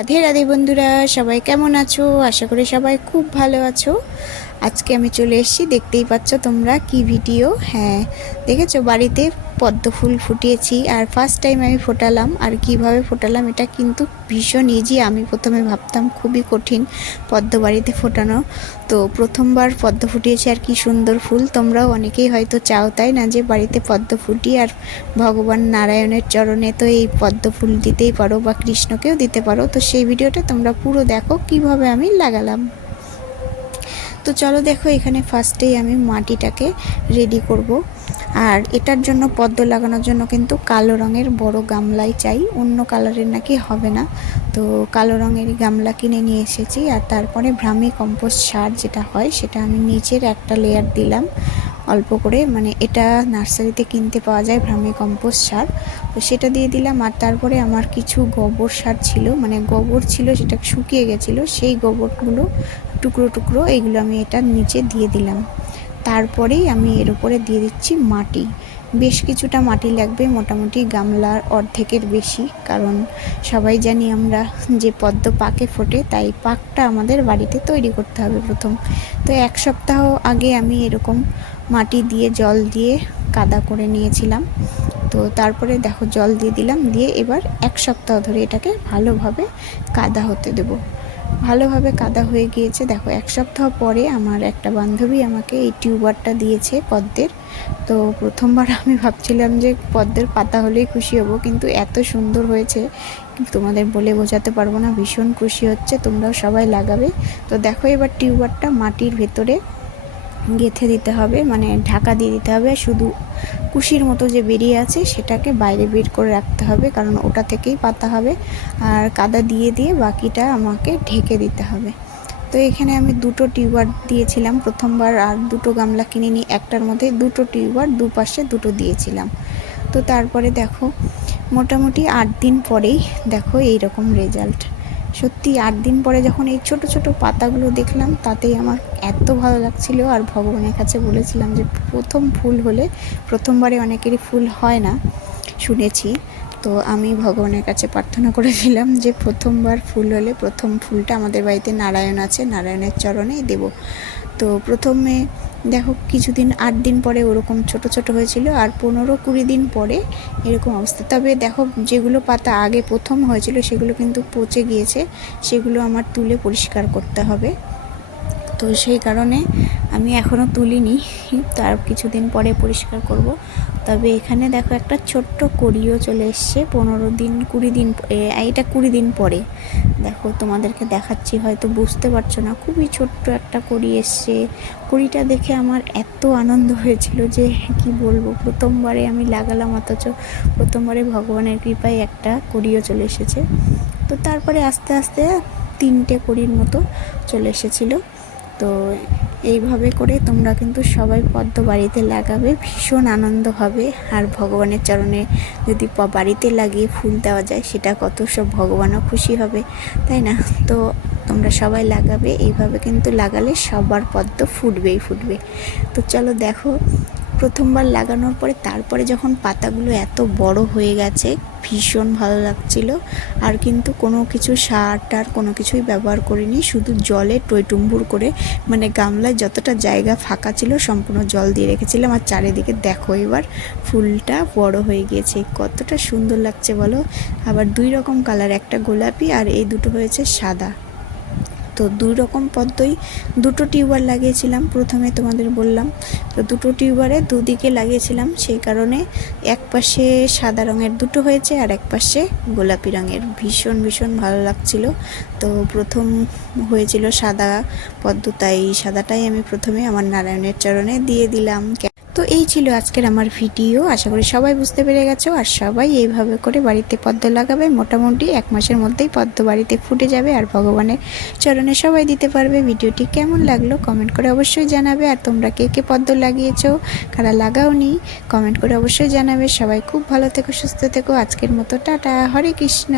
রাধে রাধে বন্ধুরা, সবাই কেমন আছো? আশা করি সবাই খুব ভালো আছো। আজকে আমি চলে এসেছি, দেখতেই পাচ্ছ তোমরা কি ভিডিও। হ্যাঁ, দেখেছো বাড়িতে পদ্ম ফুল ফুটিয়েছি, আর ফার্স্ট টাইম আমি ফোটালাম। আর কিভাবে ফোটালাম এটা কিন্তু ভীষণ ইজি। আমি প্রথমে ভাবতাম খুবই কঠিন পদ্ম বাড়িতে ফোটানো, তো প্রথমবার পদ্ম ফুটিয়েছি। আর কি সুন্দর ফুল, তোমরাও অনেকেই হয়তো চাও তাই না, যে বাড়িতে পদ্ম ফুটি আর ভগবান নারায়ণের চরণে তো এই পদ্ম ফুল দিতেই পারো, বা কৃষ্ণকেও দিতে পারো। তো সেই ভিডিওটা তোমরা পুরো দেখো কিভাবে আমি লাগালাম। তো চলো দেখো, এখানে ফার্স্টেই আমি মাটিটাকে রেডি করব। আর এটার জন্য পদ্ম লাগানোর জন্য কিন্তু কালো রঙের বড় গামলাই চাই, অন্য কালারের নাকি হবে না। তো কালো রঙেরই গামলা কিনে নিয়ে এসেছি। আর তারপরে ভ্রামি কম্পোস্ট সার যেটা হয় সেটা আমি নিচের একটা লেয়ার দিলাম অল্প করে, মানে এটা নার্সারিতে কিনতে পাওয়া যায় ভ্রামি কম্পোস্ট সার, তো সেটা দিয়ে দিলাম। আর তারপরে আমার কিছু গোবর সার ছিল, মানে গোবর ছিল সেটা শুকিয়ে গেছিলো, সেই গোবরগুলো টুকরো টুকরো এইগুলো আমি এটার নিচে দিয়ে দিলাম। তারপরেই আমি এর উপরে দিয়ে দিচ্ছি মাটি। বেশ কিছুটা মাটি লাগবে, মোটামুটি গামলার অর্ধেকের বেশি, কারণ সবাই জানি আমরা যে পদ্ম পাকে ফোটে, তাই পাকটা আমাদের বাড়িতে তৈরি করতে হবে প্রথম। তো এক সপ্তাহ আগে আমি এরকম মাটি দিয়ে জল দিয়ে কাদা করে নিয়েছিলাম। তো তারপরে দেখো জল দিয়ে দিলাম, দিয়ে এবার এক সপ্তাহ ধরে এটাকে ভালোভাবে কাদা হতে দেবো। ভালোভাবে কাদা হয়ে গিয়েছে। দেখো এক সপ্তাহ পরে আমার একটা বান্ধবী আমাকে এই টিউবারটা দিয়েছে পদ্মের। তো প্রথমবার আমি ভাবছিলাম যে পদ্মের পাতা হলেই খুশি হব, কিন্তু এত সুন্দর হয়েছে তোমাদের বলে বোঝাতে পারবো না। ভীষণ খুশি হচ্ছে, তোমরাও সবাই লাগাবে। তো দেখো এবার টিউবারটা মাটির ভেতরে গেঁথে দিতে হবে, মানে ঢাকা দিয়ে দিতে হবে। শুধু কুশির মতো যে বেরিয়ে আছে সেটাকে বাইরে বের করে রাখতে হবে, কারণ ওটা থেকেই পাতা হবে। আর কাদা দিয়ে দিয়ে বাকিটা আমাকে ঢেকে দিতে হবে। তো এখানে আমি দুটো টিউবার দিয়েছিলাম প্রথমবার, আর দুটো গামলা কিনে নিই, একটার মধ্যে দুটো টিউবার দুপাশে দুটো দিয়েছিলাম। তো তারপরে দেখো মোটামুটি 8 দিন পরেই দেখো এইরকম রেজাল্ট। সত্যি 8 দিন পরে যখন এই ছোট ছোট পাতাগুলো দেখলাম, তাতেই আমার এত ভালো লাগছিল। আর ভগবানের কাছে বলেছিলাম যে প্রথম ফুল হলে, প্রথমবারে অনেকেরই ফুল হয় না শুনেছি, তো আমি ভগবানের কাছে প্রার্থনা করেছিলাম যে প্রথমবার ফুল হলে প্রথম ফুলটা, আমাদের বাড়িতে নারায়ণ আছে, নারায়ণের চরণেই দেব। তো প্রথমে দেখো কিছুদিন 8 দিন পরে ওরকম ছোট ছোট হয়েছিল, আর 15-20 দিন পরে এরকম অবস্থা। তবে দেখো যেগুলো পাতা আগে প্রথম হয়েছিল সেগুলো কিন্তু পচে গিয়েছে, সেগুলো আমার তুলে পরিষ্কার করতে হবে। তো সেই কারণে আমি এখনও তুলিনি, তার কিছুদিন পরে পরিষ্কার করব। তবে এখানে দেখো একটা ছোট্ট কড়িও চলে এসছে 15-20 দিন, এটা 20 দিন পরে। দেখো তোমাদেরকে দেখাচ্ছি, হয়তো বুঝতে পারছো না, খুবই ছোট্ট একটা কড়ি এসছে। কড়িটা দেখে আমার এত আনন্দ হয়েছিল যে কি বলবো। প্রথমবারে আমি লাগালাম, অথচ প্রথমবারে ভগবানের কৃপায় একটা কড়িও চলে এসেছে। তো তারপরে আস্তে আস্তে 3টে কড়ির মতো চলে এসেছিলো। তো এইভাবে করে তোমরা কিন্তু সবাই পদ্ম বাড়িতে লাগাবে, ভীষণ আনন্দ হবে। আর ভগবানের চরণে যদি বাড়িতে লাগিয়ে ফুল দেওয়া যায়, সেটা কত সব ভগবানও খুশি হবে, তাই না? তো তোমরা সবাই লাগাবে, এইভাবে কিন্তু লাগালে সবার পদ্ম ফুটবেই ফুটবে। তো চলো দেখো, প্রথমবার লাগানোর পরে তারপরে যখন পাতাগুলো এত বড় হয়ে গেছে, ভীষণ ভালো লাগছিল। আর কিন্তু কোনো কিছু সার টার কোনো কিছুই ব্যবহার করিনি, শুধু জলে টইটুম্বুর করে, মানে গামলায় যতটা জায়গা ফাঁকা ছিল সম্পূর্ণ জল দিয়ে রেখেছিলাম। আর চারিদিকে দেখো এবার ফুলটা বড় হয়ে গিয়েছে, কতটা সুন্দর লাগছে বলো। আবার 2 রকম কালার, একটা গোলাপি আর এই দুটো হয়েছে সাদা। তো 2 রকম পদ্মই, দুটো টিউবার লাগিয়েছিলাম প্রথমে তোমাদের বললাম। তো দুটো টিউবারে দুদিকে লাগিয়েছিলাম, সেই কারণে এক পাশে সাদা রঙের দুটো হয়েছে আর এক পাশে গোলাপি রঙের। ভীষণ ভীষণ ভালো লাগছিল। তো প্রথম হয়েছিল সাদা পদ্ম, তাই সাদাটাই আমি প্রথমে আমার নারায়ণের চরণে দিয়ে দিলাম। তো এই ছিল আজকের আমার ভিডিও, আশা করি সবাই বুঝতে পেরে গেছো। আর সবাই এইভাবে করে বাড়িতে পদ্ম লাগাবে, মোটামুটি 1 মাসের মধ্যেই পদ্ম বাড়িতে ফুটে যাবে, আর ভগবানের চরণে সবাই দিতে পারবে। ভিডিওটি কেমন লাগলো কমেন্ট করে অবশ্যই জানাবে। আর তোমরা কে কে পদ্ম লাগিয়েছো, কারা লাগাওনি, কমেন্ট করে অবশ্যই জানাবে। সবাই খুব ভালো থেকো, সুস্থ থেকো। আজকের মতো টাটা, হরে কৃষ্ণ।